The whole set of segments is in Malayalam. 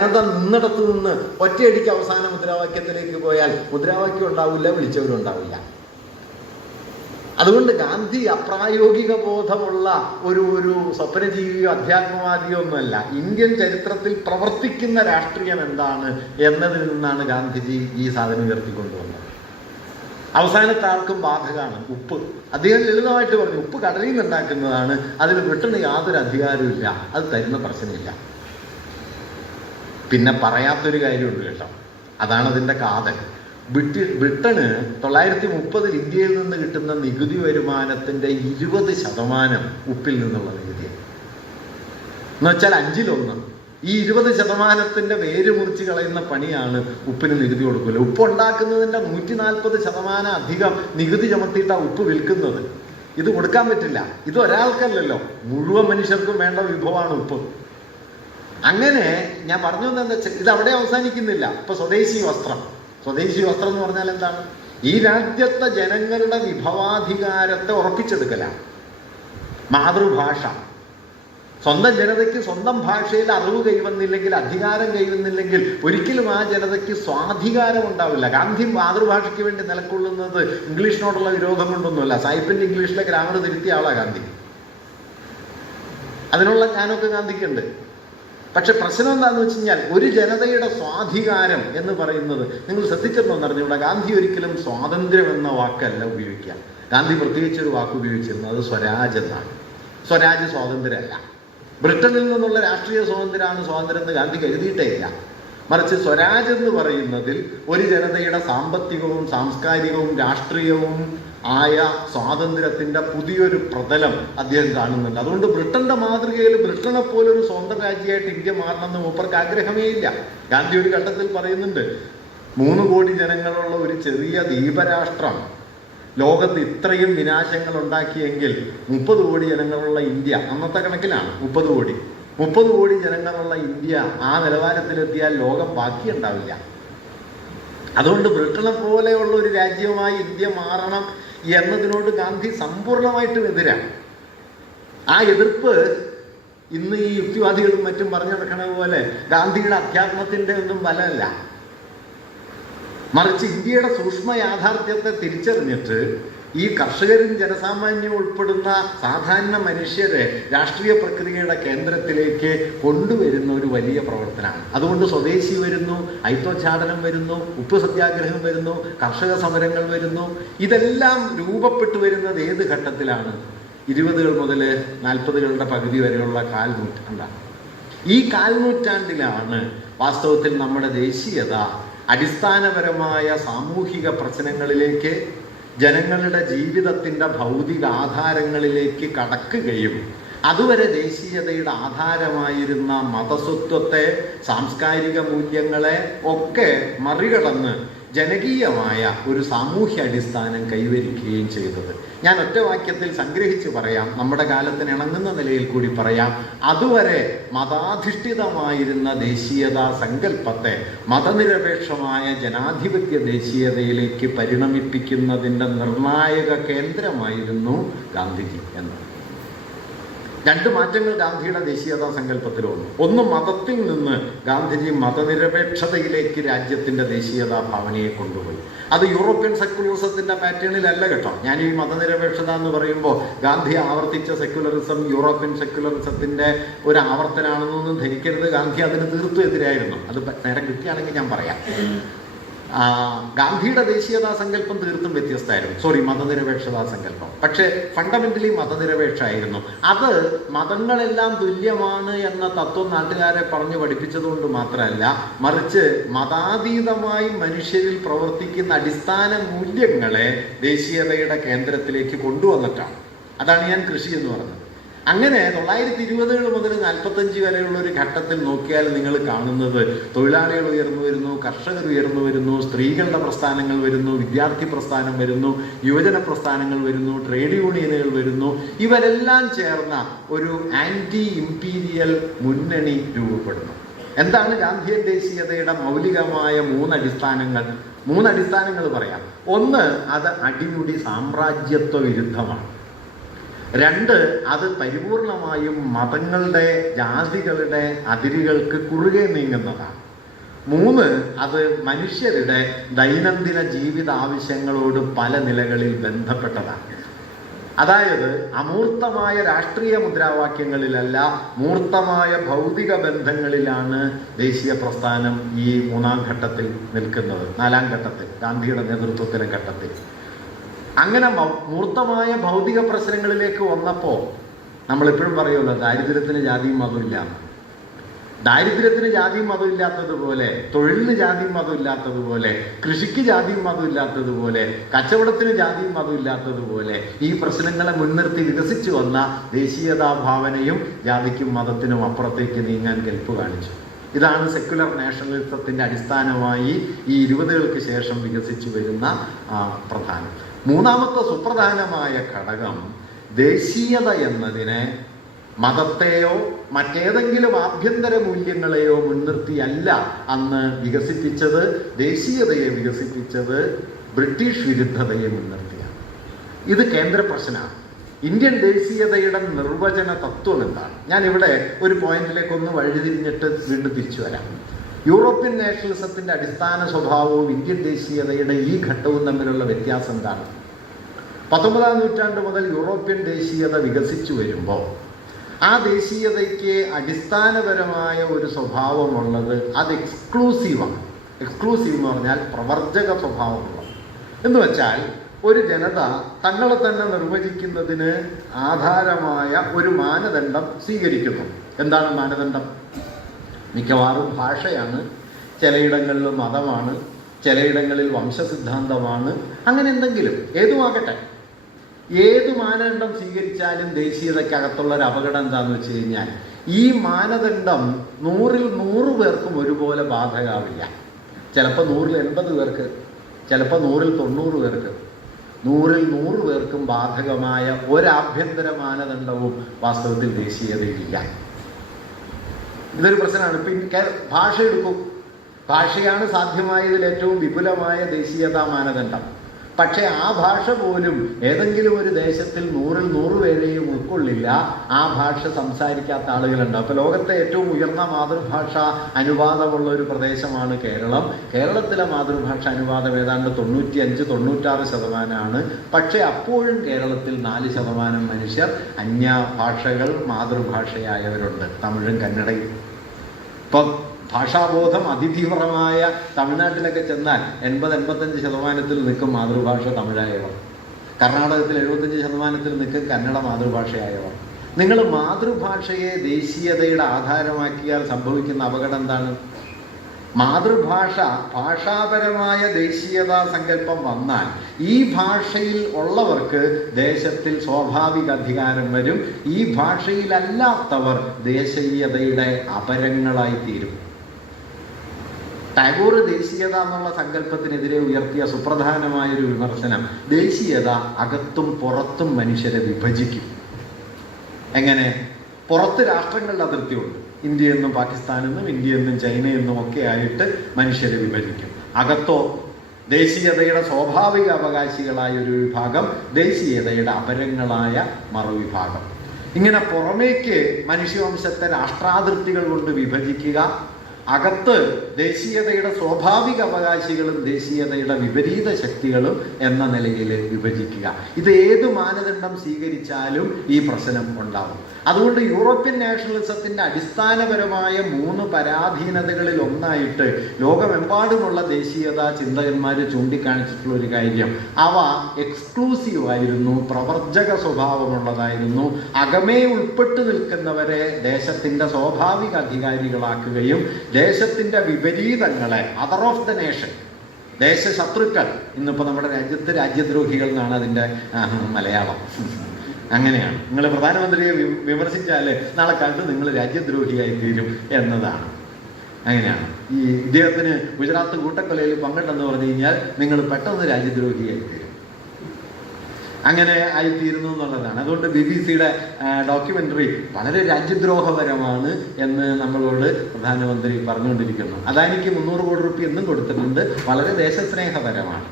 ജനത നിന്നിടത്ത് നിന്ന് ഒറ്റയടിക്ക് അവസാന മുദ്രാവാക്യത്തിലേക്ക് പോയാൽ മുദ്രാവാക്യം ഉണ്ടാവില്ല, വിളിച്ചവരുണ്ടാവില്ല. അതുകൊണ്ട് ഗാന്ധി അപ്രായോഗിക ബോധമുള്ള ഒരു സ്വപ്നജീവിയോ അധ്യാത്മവാദിയോ ഒന്നുമല്ല. ഇന്ത്യൻ ചരിത്രത്തിൽ പ്രവർത്തിക്കുന്ന രാഷ്ട്രീയം എന്താണ് എന്നതിൽ നിന്നാണ് ഗാന്ധിജി ഈ സാധനം ഉയർത്തിക്കൊണ്ടുവന്നത്. അവസാനത്തെ ആൾക്കും ബാധകമാണ് ഉപ്പ്. അദ്ദേഹം ലളിതമായിട്ട് പറഞ്ഞു, ഉപ്പ് കടലിൽ നിന്ന് ഉണ്ടാക്കുന്നതാണ്, അതിൽ ബ്രിട്ടന് യാതൊരു അധികാരവും ഇല്ല, അത് തരുന്ന പ്രശ്നമില്ല. പിന്നെ പറയാത്തൊരു കാര്യമുണ്ട് കേട്ടോ, അതാണ് അതിൻ്റെ കാതൽ. ബ്രിട്ടന് 1930 ഇന്ത്യയിൽ നിന്ന് കിട്ടുന്ന നികുതി വരുമാനത്തിൻ്റെ 20% ഉപ്പിൽ നിന്നുള്ള നികുതിയാണ്. എന്നുവെച്ചാൽ 1/5. ഈ 20% വേര് മുറിച്ച് കളയുന്ന പണിയാണ് ഉപ്പിന് നികുതി കൊടുക്കില്ല. ഉപ്പ് ഉണ്ടാക്കുന്നതിൻ്റെ 140% അധികം നികുതി ചുമത്തിയിട്ടാണ് ഉപ്പ് വിൽക്കുന്നത്. ഇത് കൊടുക്കാൻ പറ്റില്ല. ഇത് ഒരാൾക്കല്ലല്ലോ, മുഴുവൻ മനുഷ്യർക്കും വേണ്ട വിഭവമാണ് ഉപ്പ്. അങ്ങനെ ഞാൻ പറഞ്ഞു എന്താ വെച്ചാൽ ഇത് അവിടെ അവസാനിക്കുന്നില്ല. ഇപ്പൊ സ്വദേശി വസ്ത്രം എന്ന് പറഞ്ഞാൽ എന്താണ്? ഈ രാജ്യത്തെ ജനങ്ങളുടെ വിഭവാധികാരത്തെ ഉറപ്പിച്ചെടുക്കലാണ്. മാതൃഭാഷ, സ്വന്തം ജനതയ്ക്ക് സ്വന്തം ഭാഷയിൽ അറിവ് കൈവന്നില്ലെങ്കിൽ, അധികാരം കൈവന്നില്ലെങ്കിൽ ഒരിക്കലും ആ ജനതയ്ക്ക് സ്വാധികാരം ഉണ്ടാവില്ല. ഗാന്ധി മാതൃഭാഷയ്ക്ക് വേണ്ടി നിലകൊള്ളുന്നത് ഇംഗ്ലീഷിനോടുള്ള വിരോധം കൊണ്ടൊന്നുമല്ല. സായിപ്പിന്റെ ഇംഗ്ലീഷിലെ ഗ്രാമർ തിരുത്തിയ ആളാണ് ഗാന്ധി. അതിനുള്ള ജ്ഞാനമൊക്കെ ഗാന്ധിക്കുണ്ട്. പക്ഷെ പ്രശ്നം എന്താണെന്ന് വെച്ച് കഴിഞ്ഞാൽ ഒരു ജനതയുടെ സ്വാധികാരം എന്ന് പറയുന്നത് നിങ്ങൾ ശ്രദ്ധിച്ചിട്ടുണ്ടോ എന്നറിഞ്ഞൂടാ. ഗാന്ധി ഒരിക്കലും സ്വാതന്ത്ര്യം എന്ന വാക്കല്ല ഉപയോഗിക്കുക. ഗാന്ധി പ്രത്യേകിച്ചൊരു വാക്ക് ഉപയോഗിച്ചിരുന്നത് അത് സ്വരാജ് എന്നാണ്. സ്വരാജ് സ്വാതന്ത്ര്യമല്ല. ബ്രിട്ടനിൽ നിന്നുള്ള രാഷ്ട്രീയ സ്വാതന്ത്ര്യമാണ് സ്വാതന്ത്ര്യം എന്ന് ഗാന്ധി കരുതിയിട്ടേ ഇല്ല. മറിച്ച് സ്വരാജ് എന്ന് പറയുന്നതിൽ ഒരു ജനതയുടെ സാമ്പത്തികവും സാംസ്കാരികവും രാഷ്ട്രീയവും ആയ സ്വാതന്ത്ര്യത്തിന്റെ പുതിയൊരു പ്രതലം അദ്ദേഹം കാണുന്നുണ്ട്. അതുകൊണ്ട് ബ്രിട്ടന്റെ മാതൃകയിൽ ബ്രിട്ടനെ പോലൊരു സ്വന്തം രാജ്യമായിട്ട് ഇന്ത്യ മാറണമെന്ന് മൂപ്പർക്ക് ആഗ്രഹമേ ഇല്ല. ഗാന്ധി ഒരു ഘട്ടത്തിൽ പറയുന്നുണ്ട്, 3 കോടി ജനങ്ങളുള്ള ഒരു ചെറിയ ദ്വീപരാഷ്ട്രം ലോകത്ത് ഇത്രയും വിനാശങ്ങൾ ഉണ്ടാക്കിയെങ്കിൽ 30 കോടി ജനങ്ങളുള്ള ഇന്ത്യ, അന്നത്തെ കണക്കിലാണ് 30 കോടി ജനങ്ങളുള്ള ഇന്ത്യ ആ നിലവാരത്തിലെത്തിയാൽ ലോകം ബാക്കിയുണ്ടാവില്ല. അതുകൊണ്ട് ബ്രിട്ടനെ പോലെയുള്ള ഒരു രാജ്യമായി ഇന്ത്യ മാറണം എന്നതിനോട് ഗാന്ധി സമ്പൂർണമായിട്ടും എതിരാണ്. ആ എതിർപ്പ് ഇന്ന് ഈ യുക്തിവാദികളും മറ്റും പറഞ്ഞു നടക്കണ പോലെ ഗാന്ധിയുടെ അധ്യാത്മത്തിന്റെ ഒന്നും ബലമല്ല. മറിച്ച് ഇന്ത്യയുടെ സൂക്ഷ്മ യാഥാർത്ഥ്യത്തെ തിരിച്ചറിഞ്ഞിട്ട് ഈ കർഷകരും ജനസാമാന്യം ഉൾപ്പെടുന്ന സാധാരണ മനുഷ്യരെ രാഷ്ട്രീയ പ്രക്രിയയുടെ കേന്ദ്രത്തിലേക്ക് കൊണ്ടുവരുന്ന ഒരു വലിയ പ്രവർത്തനമാണ്. അതുകൊണ്ട് സ്വദേശി വരുന്നു, ഐത്തോച്ചാടനം വരുന്നു, ഉപ്പ് സത്യാഗ്രഹം വരുന്നു, കർഷക സമരങ്ങൾ വരുന്നു. ഇതെല്ലാം രൂപപ്പെട്ടു വരുന്നത് ഏത് ഘട്ടത്തിലാണ്? 20 മുതൽ 40 പകുതി വരെയുള്ള കാൽനൂറ്റാണ്ടാണ്. ഈ കാൽനൂറ്റാണ്ടിലാണ് വാസ്തവത്തിൽ നമ്മുടെ ദേശീയത അടിസ്ഥാനപരമായ സാമൂഹിക പ്രശ്നങ്ങളിലേക്ക്, ജനങ്ങളുടെ ജീവിതത്തിൻ്റെ ഭൗതിക ആധാരങ്ങളിലേക്ക് കടക്കുകയും അതുവരെ ദേശീയതയുടെ ആധാരമായിരുന്ന മതസ്വത്വത്തെ, സാംസ്കാരിക മൂല്യങ്ങളെ ഒക്കെ മറികടന്ന് ജനകീയമായ ഒരു സാമൂഹ്യ അടിസ്ഥാനം കൈവരിക്കുകയും ചെയ്തത്. ഞാൻ ഒറ്റ വാക്യത്തിൽ സംഗ്രഹിച്ച് പറയാം, നമ്മുടെ കാലത്തിന് ഇണങ്ങുന്ന നിലയിൽ കൂടി പറയാം. അതുവരെ മതാധിഷ്ഠിതമായിരുന്ന ദേശീയതാ സങ്കല്പത്തെ മതനിരപേക്ഷമായ ജനാധിപത്യ ദേശീയതയിലേക്ക് പരിണമിപ്പിക്കുന്നതിൻ്റെ നിർണായക കേന്ദ്രമായിരുന്നു ഗാന്ധിജി എന്ന്. 2 മാറ്റങ്ങൾ ഗാന്ധിയുടെ ദേശീയതാ സങ്കല്പത്തിൽ വന്നു. ഒന്ന്, മതത്തിൽ നിന്ന് ഗാന്ധിജി മതനിരപേക്ഷതയിലേക്ക് രാജ്യത്തിന്റെ ദേശീയതാ ഭാവനയെ കൊണ്ടുപോയി. അത് യൂറോപ്യൻ സെക്യുലറിസത്തിന്റെ പാറ്റേണിലല്ല കേട്ടോ. ഞാൻ ഈ മതനിരപേക്ഷത എന്ന് പറയുമ്പോൾ ഗാന്ധി ആവർത്തിച്ച സെക്യുലറിസം യൂറോപ്യൻ സെക്യുലറിസത്തിന്റെ ഒരു ആവർത്തനാണെന്നൊന്നും ധരിക്കരുത്. ഗാന്ധി അതിന് തീർത്തും എതിരായിരുന്നു. അത് നേരം കിട്ടിയാണെങ്കിൽ ഞാൻ പറയാം. ഗാന്ധിയുടെ ദേശീയതാ സങ്കല്പം തീർത്തും വ്യത്യസ്തമായിരുന്നു. മതനിരപേക്ഷതാ സങ്കല്പം പക്ഷേ ഫണ്ടമെന്റലി മതനിരപേക്ഷമായിരുന്നു. അത് മതങ്ങളെല്ലാം തുല്യമാണ് എന്ന തത്വം നാട്ടുകാരെ പറഞ്ഞു പഠിപ്പിച്ചതുകൊണ്ട് മാത്രമല്ല, മറിച്ച് മതാതീതമായി മനുഷ്യരിൽ പ്രവർത്തിക്കുന്ന അടിസ്ഥാന മൂല്യങ്ങളെ ദേശീയതയുടെ കേന്ദ്രത്തിലേക്ക് കൊണ്ടുവന്നിട്ടാണ്. അതാണ് ഞാൻ കൃഷി എന്ന് പറഞ്ഞത്. അങ്ങനെ 1920 മുതൽ 45 വരെയുള്ള ഒരു ഘട്ടത്തിൽ നോക്കിയാൽ നിങ്ങൾ കാണുന്നത് തൊഴിലാളികൾ ഉയർന്നു വരുന്നു, കർഷകർ ഉയർന്നു വരുന്നു, സ്ത്രീകളുടെ പ്രസ്ഥാനങ്ങൾ വരുന്നു, വിദ്യാർത്ഥി പ്രസ്ഥാനം വരുന്നു, യുവജന പ്രസ്ഥാനങ്ങൾ വരുന്നു, ട്രേഡ് യൂണിയനുകൾ വരുന്നു. ഇവരെല്ലാം ചേർന്ന ഒരു ആന്റി ഇംപീരിയൽ മുന്നണി രൂപപ്പെടുന്നു. എന്താണ് ഗാന്ധിയൻ ദേശീയതയുടെ മൗലികമായ 3 അടിസ്ഥാനങ്ങൾ പറയാം. ഒന്ന്, അത് അടിമുടി സാമ്രാജ്യത്വ വിരുദ്ധമാണ്. 2, അത് പരിപൂർണമായും മതങ്ങളുടെ ജാതികളുടെ അതിരുകൾക്ക് കുറുകെ നീങ്ങുന്നതാണ്. 3, അത് മനുഷ്യരുടെ ദൈനംദിന ജീവിതാവശ്യങ്ങളോട് പല നിലകളിൽ ബന്ധപ്പെട്ടതാണ്. അതായത് അമൂർത്തമായ രാഷ്ട്രീയ മുദ്രാവാക്യങ്ങളിലല്ല, മൂർത്തമായ ഭൗതിക ബന്ധങ്ങളിലാണ് ദേശീയ പ്രസ്ഥാനം ഈ 3-ാം ഘട്ടത്തിൽ നിൽക്കുന്നത്. 4-ാം ഘട്ടത്തിൽ, ഗാന്ധിയുടെ നേതൃത്വത്തിലെ ഘട്ടത്തിൽ. അങ്ങനെ മൂർത്തമായ ഭൗതിക പ്രശ്നങ്ങളിലേക്ക് വന്നപ്പോൾ നമ്മളെപ്പോഴും പറയുമല്ലോ, ദാരിദ്ര്യത്തിന് ജാതിയും മതവും ഇല്ല. ദാരിദ്ര്യത്തിന് ജാതിയും മതവും ഇല്ലാത്തതുപോലെ, തൊഴിലിന് ജാതിയും മതവും ഇല്ലാത്തതുപോലെ, കൃഷിക്ക് ജാതിയും മതവും ഇല്ലാത്തതുപോലെ, കച്ചവടത്തിന് ജാതിയും മതവും ഇല്ലാത്തതുപോലെ ഈ പ്രശ്നങ്ങളെ മുൻനിർത്തി വികസിച്ചു വന്ന ദേശീയതാ ഭാവനയും ജാതിക്കും മതത്തിനും അപ്പുറത്തേക്ക് നീങ്ങാൻ കെൽപ്പ് കാണിച്ചു. ഇതാണ് സെക്യുലർ നാഷണലിസത്തിന്റെ അടിസ്ഥാനമായി ഈ 20കൾക്ക് ശേഷം വികസിച്ചു വരുന്ന പ്രധാനം. 3-ാമത്തെ സുപ്രധാനമായ ഘടകം, ദേശീയത എന്നതിനെ മതത്തെയോ മറ്റേതെങ്കിലും ആഭ്യന്തര മൂല്യങ്ങളെയോ മുൻനിർത്തിയല്ല അന്ന് വികസിപ്പിച്ചത്. ദേശീയതയെ വികസിപ്പിച്ചത് ബ്രിട്ടീഷ് വിരുദ്ധതയെ മുൻനിർത്തിയാണ്. ഇത് കേന്ദ്ര പ്രശ്നമാണ്. ഇന്ത്യൻ ദേശീയതയുടെ നിർവചന തത്വം എന്താണ്? ഞാനിവിടെ ഒരു പോയിന്റിലേക്ക് ഒന്ന് വഴിതിരിഞ്ഞിട്ട് വീണ്ടും തിരിച്ചു വരാം. യൂറോപ്യൻ നാഷണലിസത്തിന്റെ അടിസ്ഥാന സ്വഭാവവും ഇന്ത്യൻ ദേശീയതയുടെ ഈ ഘട്ടവും തമ്മിലുള്ള വ്യത്യാസം എന്താണ്? 19-ാം നൂറ്റാണ്ട് മുതൽ യൂറോപ്യൻ ദേശീയത വികസിച്ചു വരുമ്പോൾ ആ ദേശീയതയ്ക്ക് അടിസ്ഥാനപരമായ ഒരു സ്വഭാവമുള്ളത്, അത് എക്സ്ക്ലൂസീവാണ്. എക്സ്ക്ലൂസീവ് എന്ന് പറഞ്ഞാൽ പ്രവർജക സ്വഭാവമുള്ളത്. എന്ന് വെച്ചാൽ ഒരു ജനത തങ്ങളെ തന്നെ നിർവചിക്കുന്നതിന് ആധാരമായ ഒരു മാനദണ്ഡം സ്വീകരിക്കുന്നു. എന്താണ് മാനദണ്ഡം? മിക്കവാറും ഭാഷയാണ്, ചിലയിടങ്ങളിൽ മതമാണ്, ചിലയിടങ്ങളിൽ വംശസിദ്ധാന്തമാണ്, അങ്ങനെ എന്തെങ്കിലും ഏതുമാകട്ടെ. ഏത് മാനദണ്ഡം സ്വീകരിച്ചാലും ദേശീയതയ്ക്കകത്തുള്ളൊരു അപകടം എന്താണെന്ന് വെച്ച് കഴിഞ്ഞാൽ, ഈ മാനദണ്ഡം 100-ൽ 100 പേർക്കും ഒരുപോലെ ബാധകാവില്ല. ചിലപ്പോൾ 100-ൽ 80 പേർക്ക്, ചിലപ്പോൾ 100-ൽ 90 പേർക്ക്, 100-ൽ 100 പേർക്കും ബാധകമായ ഒരാഭ്യന്തര മാനദണ്ഡവും വാസ്തവത്തിൽ ദേശീയതയിലില്ല. ഇതൊരു പ്രശ്നമാണ്. പിന്നെ ഭാഷ എടുക്കും. ഭാഷയാണ് സാധ്യമായതിൽ ഏറ്റവും വിപുലമായ ദേശീയതാ മാനദണ്ഡം. പക്ഷേ ആ ഭാഷ പോലും ഏതെങ്കിലും ഒരു ദേശത്തിൽ 100-ൽ 100 പേരെയും ഉൾക്കൊള്ളില്ല. ആ ഭാഷ സംസാരിക്കാത്ത ആളുകളുണ്ട്. അപ്പോൾ ലോകത്തെ ഏറ്റവും ഉയർന്ന മാതൃഭാഷ അനുപാതമുള്ള ഒരു പ്രദേശമാണ് കേരളം. കേരളത്തിലെ മാതൃഭാഷ അനുപാതം ഏതാണ്ട് 95-96%. പക്ഷേ അപ്പോഴും കേരളത്തിൽ 4% മനുഷ്യർ അന്യഭാഷകൾ മാതൃഭാഷയായവരുണ്ട്, തമിഴും കന്നഡയും. ഇപ്പം ഭാഷാബോധം അതിതീവ്രമായ തമിഴ്നാട്ടിലൊക്കെ ചെന്നാൽ 80-85% നിൽക്കും മാതൃഭാഷ തമിഴായവർ. കർണാടകത്തിൽ 75% നിൽക്കും കന്നഡ മാതൃഭാഷയായവർ. നിങ്ങൾ മാതൃഭാഷയെ ദേശീയതയുടെ ആധാരമാക്കിയാൽ സംഭവിക്കുന്ന അപകടം എന്താണ്? മാതൃഭാഷ, ഭാഷാപരമായ ദേശീയതാ സങ്കല്പം വന്നാൽ ഈ ഭാഷയിൽ ഉള്ളവർക്ക് ദേശത്തിൽ സ്വാഭാവിക അധികാരം വരും. ഈ ഭാഷയിലല്ലാത്തവർ ദേശീയതയുടെ അപരങ്ങളായി തീരും. ടാഗോർ ദേശീയത എന്നുള്ള സങ്കല്പത്തിനെതിരെ ഉയർത്തിയ സുപ്രധാനമായൊരു വിമർശനം, ദേശീയത അകത്തും പുറത്തും മനുഷ്യരെ വിഭജിക്കും. എങ്ങനെ? പുറത്ത് രാഷ്ട്രങ്ങളുടെ അതിർത്തിയുണ്ട്. ഇന്ത്യയെന്നും പാകിസ്ഥാനെന്നും ഇന്ത്യയെന്നും ചൈനയെന്നും ഒക്കെ ആയിട്ട് മനുഷ്യരെ വിഭജിക്കും. അകത്തോ ദേശീയതയുടെ സ്വാഭാവിക അവകാശികളായ ഒരു വിഭാഗം, ദേശീയതയുടെ അപരങ്ങളായ മറുവിഭാഗം. ഇങ്ങനെ പുറമേക്ക് മനുഷ്യവംശത്തെ രാഷ്ട്രാതിർത്തികൾ കൊണ്ട് വിഭജിക്കുക, അകത്ത് ദേശീയതയുടെ സ്വാഭാവിക അവകാശികളും ദേശീയതയുടെ വിപരീത ശക്തികളും എന്ന നിലയിൽ വിഭജിക്കുക. ഇത് ഏത് മാനദണ്ഡം സ്വീകരിച്ചാലും ഈ പ്രശ്നം ഉണ്ടാവും. അതുകൊണ്ട് യൂറോപ്യൻ നാഷണലിസത്തിന്റെ അടിസ്ഥാനപരമായ 3 പരാധീനതകളിൽ ഒന്നായിട്ട് ലോകമെമ്പാടുമുള്ള ദേശീയതാ ചിന്തകന്മാർ ചൂണ്ടിക്കാണിച്ചിട്ടുള്ള ഒരു കാര്യം, അവ എക്സ്ക്ലൂസീവ് ആയിരുന്നു, പ്രവർജക സ്വഭാവമുള്ളതായിരുന്നു. അകമേ ഉൾപ്പെട്ടു നിൽക്കുന്നവരെ ദേശത്തിന്റെ സ്വാഭാവിക അധികാരികളാക്കുകയും ദേശത്തിന്റെ വിപരീതങ്ങളെ, അതർ ഓഫ് ദ നേഷൻ, ദേശശത്രുക്കൾ, ഇന്നിപ്പോൾ നമ്മുടെ രാജ്യത്ത് രാജ്യദ്രോഹികൾ എന്നാണ് അതിൻ്റെ മലയാളം. അങ്ങനെയാണ്. നിങ്ങൾ പ്രധാനമന്ത്രിയെ വിമർശിച്ചാൽ നാളെ കാലത്ത് നിങ്ങൾ രാജ്യദ്രോഹിയായി തീരും എന്നതാണ്. അങ്ങനെയാണ്. ഈ ഇദ്ദേഹത്തിന് ഗുജറാത്ത് കൂട്ടക്കൊലയിൽ പങ്കിട്ടെന്ന് പറഞ്ഞു കഴിഞ്ഞാൽ നിങ്ങൾ പെട്ടെന്ന് രാജ്യദ്രോഹിയായി തീരും. അങ്ങനെ ആയിത്തീരുന്നു എന്നുള്ളതാണ്. അതുകൊണ്ട് BBC-യുടെ ഡോക്യുമെൻ്ററി വളരെ രാജ്യദ്രോഹപരമാണ് എന്ന് നമ്മളോട് പ്രധാനമന്ത്രി പറഞ്ഞുകൊണ്ടിരിക്കുന്നു. അദാനിക്ക് 300 കോടി രൂപ എന്നും കൊടുത്തിട്ടുണ്ട്, വളരെ ദേശസ്നേഹപരമാണ്.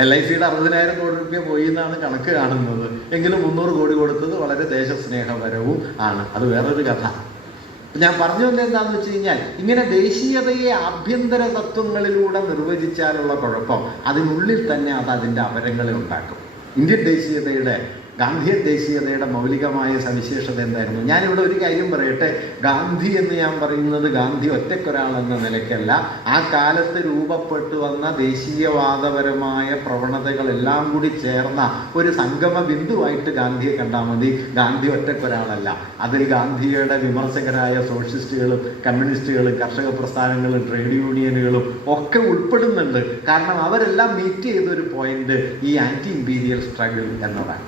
LICയുടെ 60,000 കോടി രൂപ പോയി എന്നാണ് കണക്ക് കാണുന്നത്. എങ്കിലും 300 കോടി കൊടുത്തത് വളരെ ദേശസ്നേഹപരവും ആണ്. അത് വേറൊരു കഥ. ഞാൻ പറഞ്ഞു വന്നത് എന്താണെന്ന് വെച്ച് കഴിഞ്ഞാൽ, ഇങ്ങനെ ദേശീയതയെ ആഭ്യന്തര തത്വങ്ങളിലൂടെ നിർവചിച്ചാലുള്ള കുഴപ്പം അതിനുള്ളിൽ തന്നെ അത് അതിൻ്റെ അപരങ്ങളെ ഉണ്ടാക്കും. ഇന്ത്യൻ ദേശീയതയുടെ, ഗാന്ധിയൻ ദേശീയതയുടെ മൗലികമായ സവിശേഷത എന്തായിരുന്നു? ഞാനിവിടെ ഒരു കാര്യം പറയട്ടെ. ഗാന്ധി എന്ന് ഞാൻ പറയുന്നത് ഗാന്ധി ഒറ്റക്കൊരാൾ എന്ന നിലയ്ക്കല്ല. ആ കാലത്ത് രൂപപ്പെട്ടു വന്ന ദേശീയവാദപരമായ പ്രവണതകളെല്ലാം കൂടി ചേർന്ന ഒരു സംഗമ ബിന്ദുവായിട്ട് ഗാന്ധിയെ കണ്ടാൽ മതി. ഗാന്ധി ഒറ്റക്കൊരാളല്ല. അതിൽ ഗാന്ധിയുടെ വിമർശകരായ സോഷ്യലിസ്റ്റുകളും കമ്മ്യൂണിസ്റ്റുകളും കർഷക പ്രസ്ഥാനങ്ങളും ട്രേഡ് യൂണിയനുകളും ഒക്കെ ഉൾപ്പെടുന്നുണ്ട്. കാരണം അവരെല്ലാം മീറ്റ് ചെയ്തൊരു പോയിന്റ് ഈ ആന്റി ഇമ്പീരിയൽ സ്ട്രഗിൾ എന്നതാണ്.